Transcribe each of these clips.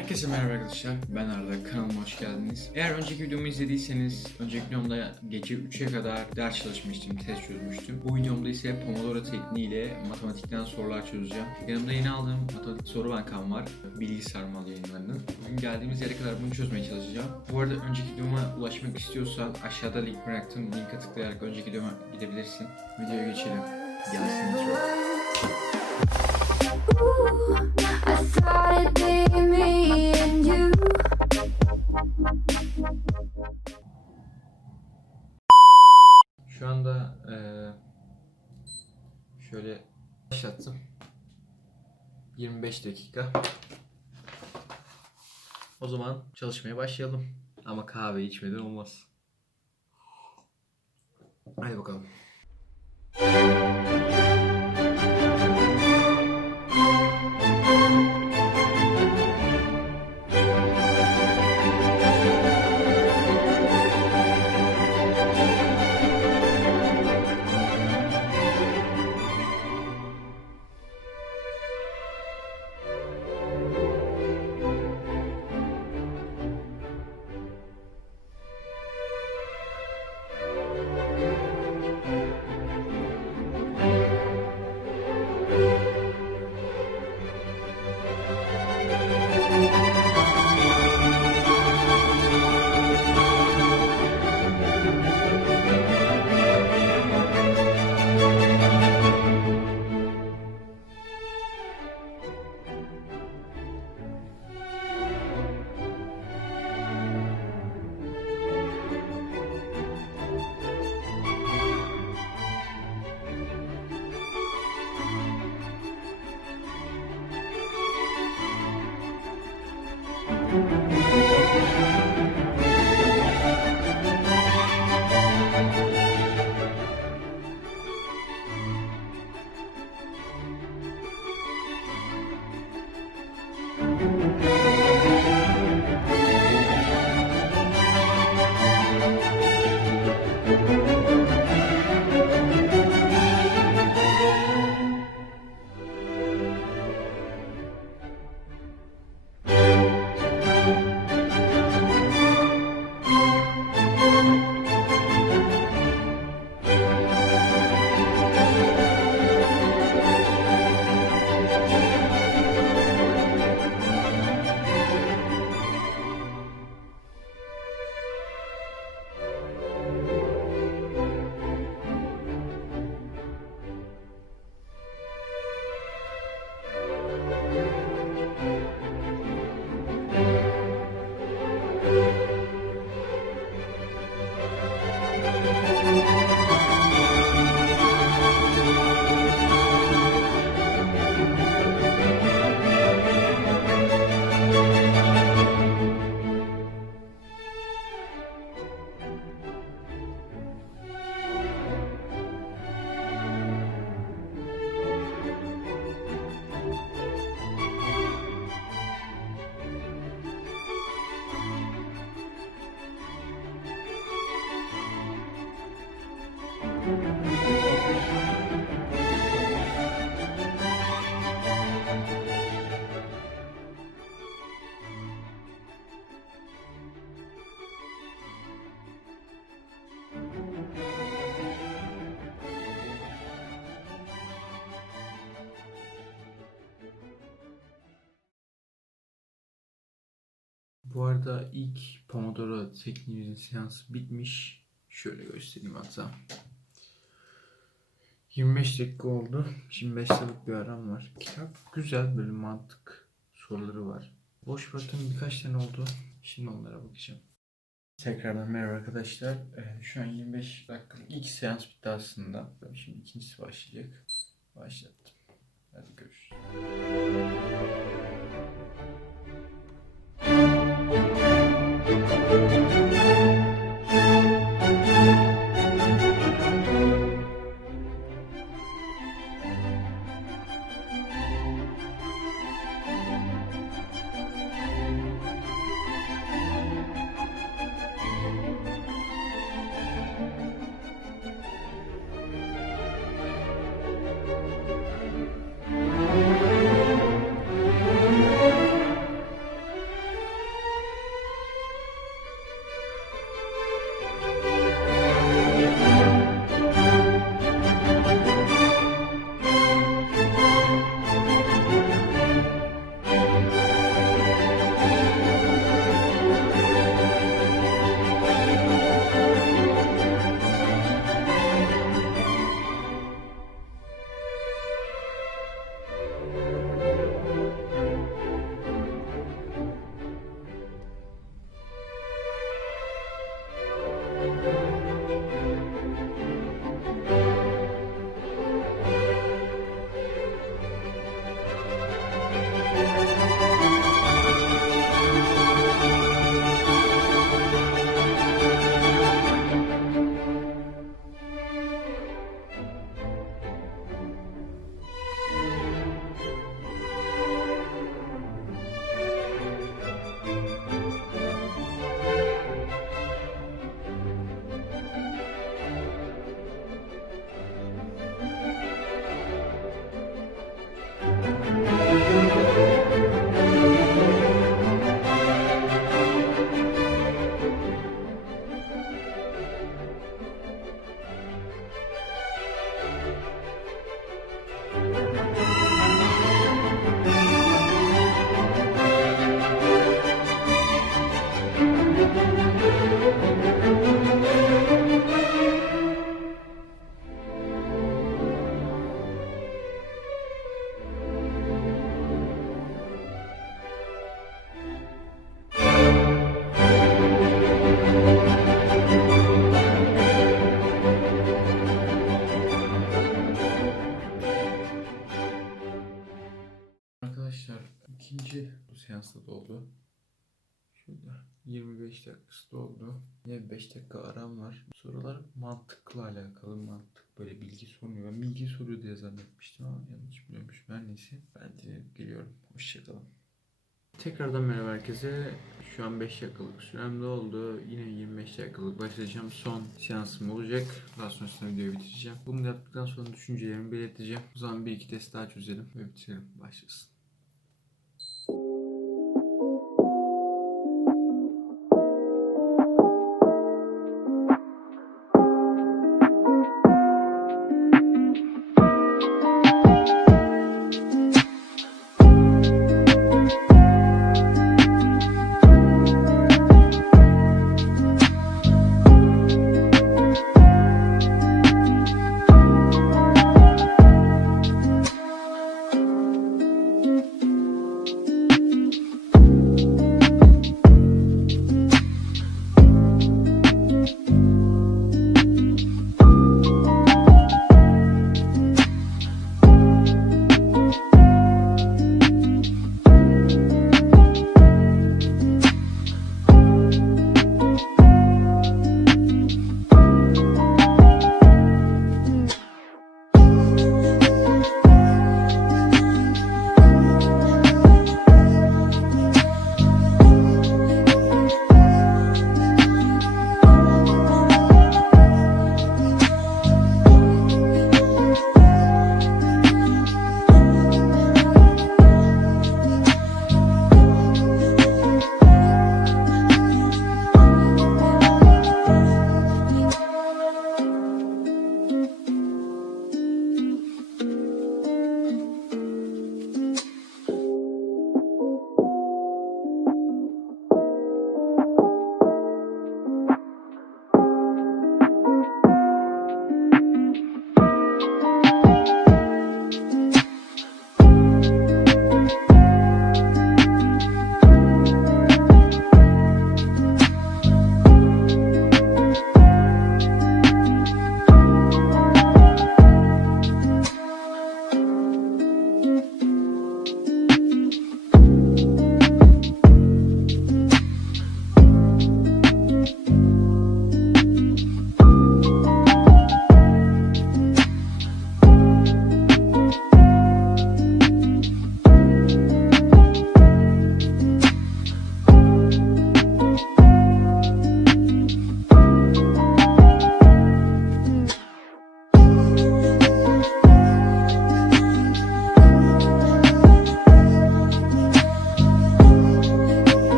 Herkese merhaba arkadaşlar. Ben Arda. Kanalıma hoş geldiniz. Eğer önceki videomu izlediyseniz, önceki videomda gece 3'e kadar ders çalışmıştım, test çözmüştüm. Bu videomda ise Pomodoro tekniğiyle matematikten sorular çözeceğim. Yanımda yeni aldığım matematik soru bankam var. Bilgi sarmal yayınlarının. Bugün geldiğimiz yere kadar bunu çözmeye çalışacağım. Bu arada önceki videoma ulaşmak istiyorsan aşağıda link bıraktım. Linke tıklayarak önceki videoma gidebilirsin. Videoya geçelim. Gelsin intro. Şu anda eee, şöyle başlattım. 25 dakika. O zaman çalışmaya başlayalım. Ama kahve içmeden olmaz. Hadi bakalım. Bu arada ilk Pomodoro tekniğimizin seansı bitmiş. Şöyle göstereyim hatta. 25 dakika oldu. Şimdi 5 dakikalık bir aram var. Kitap güzel böyle mantık soruları var. Boş bıraktığım birkaç tane oldu. Şimdi onlara bakacağım. Tekrardan merhaba arkadaşlar. Ee, şu an 25 dakikalık ilk seans bitti aslında. Şimdi ikincisi başlayacak. Başlattım. Hadi görüşürüz. Doldu. Şurada 25 dakikası doldu. Yine 5 dakika aram var. Sorular mantıkla alakalı mantık. Böyle bilgi sormuyor. Ben bilgi soruyor diye zannetmiştim ama yanlış biliyormuş. Her neyse. Ben dinlenip geliyorum. Hoşçakalın. Tekrardan merhaba herkese. Şu an 5 dakikalık sürem doldu. Yine 25 dakikalık başlayacağım. Son seansım olacak. Daha sonrasında videoyu bitireceğim. Bunu yaptıktan sonra düşüncelerimi belirteceğim. O zaman bir iki test daha çözelim ve bitirelim. Başlasın.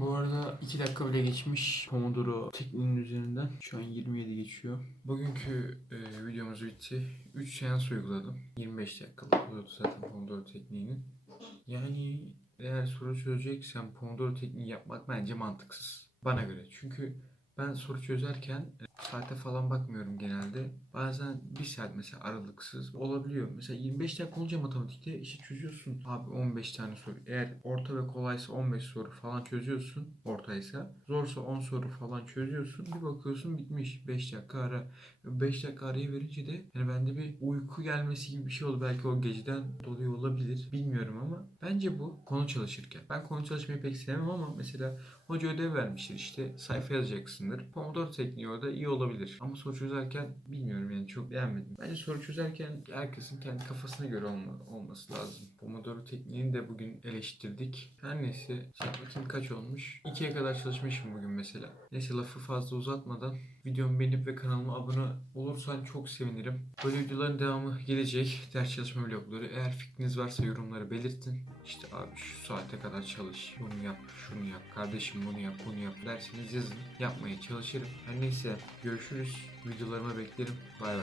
Bu arada 2 dakika bile geçmiş Pomodoro tekniğinin üzerinden. Şu an 27 geçiyor. Bugünkü e, videomuz bitti. 3 seans uyguladım. 25 dakikalık oluyordu zaten Pomodoro tekniğinin. Yani eğer soru çözeceksen Pomodoro tekniği yapmak bence mantıksız. Bana göre. Çünkü ben soru çözerken saate falan bakmıyorum genelde. Bazen bir saat mesela aralıksız olabiliyor. Mesela 25 dakika olunca matematikte işte çözüyorsun abi 15 tane soru. Eğer orta ve kolaysa 15 soru falan çözüyorsun ortaysa. Zorsa 10 soru falan çözüyorsun. Bir bakıyorsun bitmiş 5 dakika ara. 5 dakika araya verince de yani bende bir uyku gelmesi gibi bir şey oldu. Belki o geceden dolayı olabilir. Bilmiyorum ama bence bu konu çalışırken. Ben konu çalışmayı pek sevmem ama mesela hoca ödev vermiştir işte sayfa yazacaksın çalışmışsındır. Pomodoro tekniği orada iyi olabilir. Ama soru çözerken bilmiyorum yani çok beğenmedim. Bence soru çözerken herkesin kendi kafasına göre olma, olması lazım. Pomodoro tekniğini de bugün eleştirdik. Her neyse. Saat kaç olmuş. 2'ye kadar çalışmışım bugün mesela. Neyse lafı fazla uzatmadan videomu beğenip ve kanalıma abone olursan çok sevinirim. Böyle videoların devamı gelecek. Ders çalışma vlogları. Eğer fikriniz varsa yorumlara belirtin. İşte abi şu saate kadar çalış. Bunu yap, şunu yap. Kardeşim bunu yap, bunu yap derseniz yazın. Yapmaya çalışırım. Her neyse görüşürüz. Videolarıma beklerim. Bay bay.